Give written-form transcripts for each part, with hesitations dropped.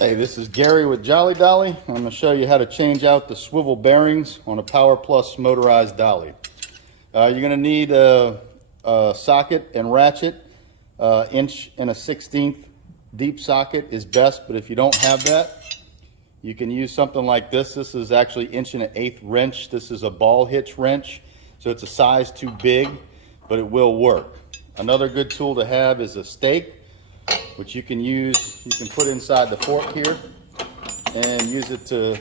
Hey, this is Gary with Dolly. I'm going to show you how to change out the swivel bearings on a Power Plus motorized dolly. You're going to need a socket and ratchet. 1 1/16" deep socket is best, but if you don't have that, you can use something like this. This is actually 1 1/8" wrench. This is a ball hitch wrench, so it's a size too big, but it will work. Another good tool to have is a stake, which you can use, you can put inside the fork here and use it to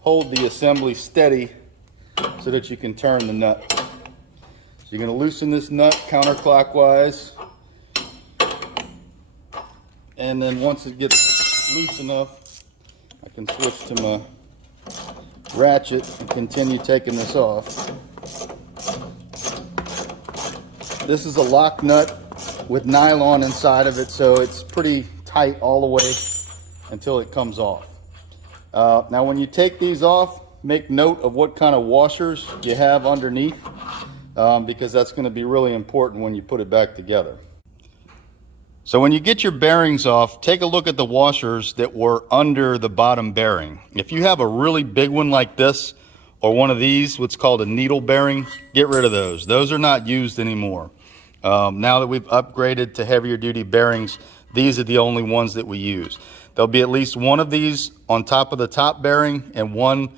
hold the assembly steady so that you can turn the nut. So you're going to loosen this nut counterclockwise, and then once it gets loose enough, I can switch to my ratchet and continue taking this off. This is a lock nut with nylon inside of it, so it's pretty tight all the way until it comes off. Now when you take these off, make note of what kind of washers you have underneath, because that's going to be really important when you put it back together. So when you get your bearings off, take a look at the washers that were under the bottom bearing. If you have a really big one like this, or one of these, what's called a needle bearing, get rid of those. Those are not used anymore. Now that we've upgraded to heavier duty bearings, these are the only ones that we use. There'll be at least one of these on top of the top bearing and one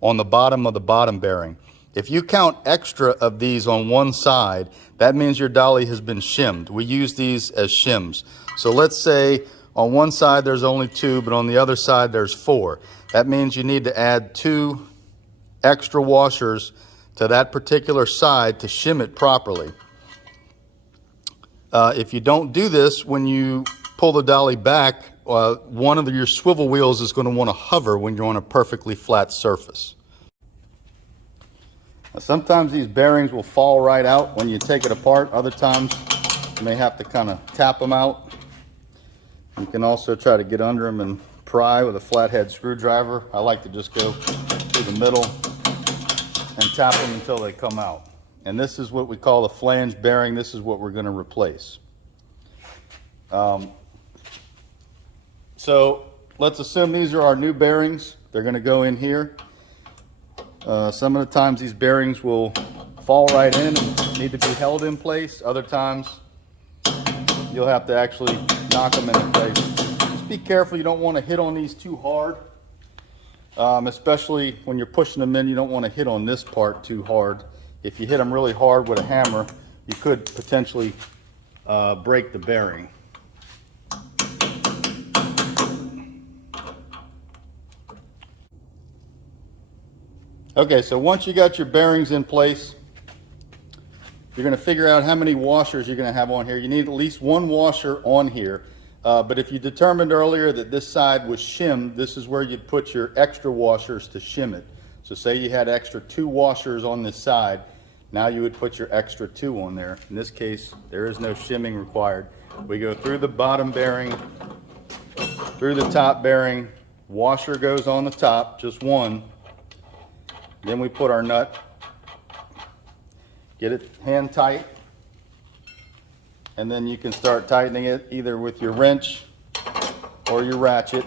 on the bottom of the bottom bearing. If you count extra of these on one side, that means your dolly has been shimmed. We use these as shims. So let's say on one side there's only 2, but on the other side there's 4. That means you need to add 2 extra washers to that particular side to shim it properly. If you don't do this, when you pull the dolly back, one of your swivel wheels is going to want to hover when you're on a perfectly flat surface. Now, sometimes these bearings will fall right out when you take it apart. Other times you may have to kind of tap them out. You can also try to get under them and pry with a flathead screwdriver. I like to just go through the middle and tap them until they come out. And this is what we call a flange bearing. This is what we're going to replace. So let's assume these are our new bearings. They're going to go in here. Some of the times these bearings will fall right in and need to be held in place. Other times you'll have to actually knock them into place. Just be careful. You don't want to hit on these too hard. Especially when you're pushing them in, you don't want to hit on this part too hard. If you hit them really hard with a hammer, you could potentially break the bearing. Okay, so once you got your bearings in place, you're going to figure out how many washers you're going to have on here. You need at least 1 washer on here. But if you determined earlier that this side was shimmed, this is where you'd put your extra washers to shim it. So say you had extra 2 washers on this side, now you would put your extra 2 on there. In this case, there is no shimming required. We go through the bottom bearing, through the top bearing, washer goes on the top, just 1. Then we put our nut, get it hand tight, and then you can start tightening it either with your wrench or your ratchet.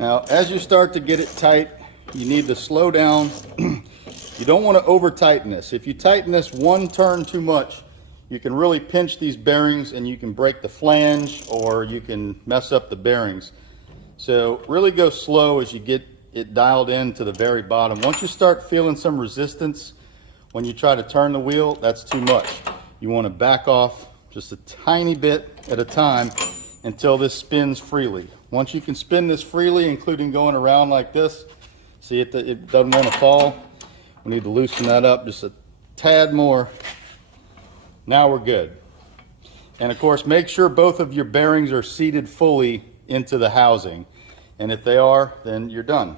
Now, as you start to get it tight, you need to slow down. You don't want to over tighten this. If you tighten this 1 turn too much, you can really pinch these bearings and you can break the flange or you can mess up the bearings. So really go slow as you get it dialed in to the very bottom. Once you start feeling some resistance when you try to turn the wheel, that's too much. You want to back off just a tiny bit at a time until this spins freely. Once you can spin this freely, including going around like this, see it doesn't want to fall. We need to loosen that up just a tad more. Now we're good. And of course, make sure both of your bearings are seated fully into the housing. And if they are, then you're done.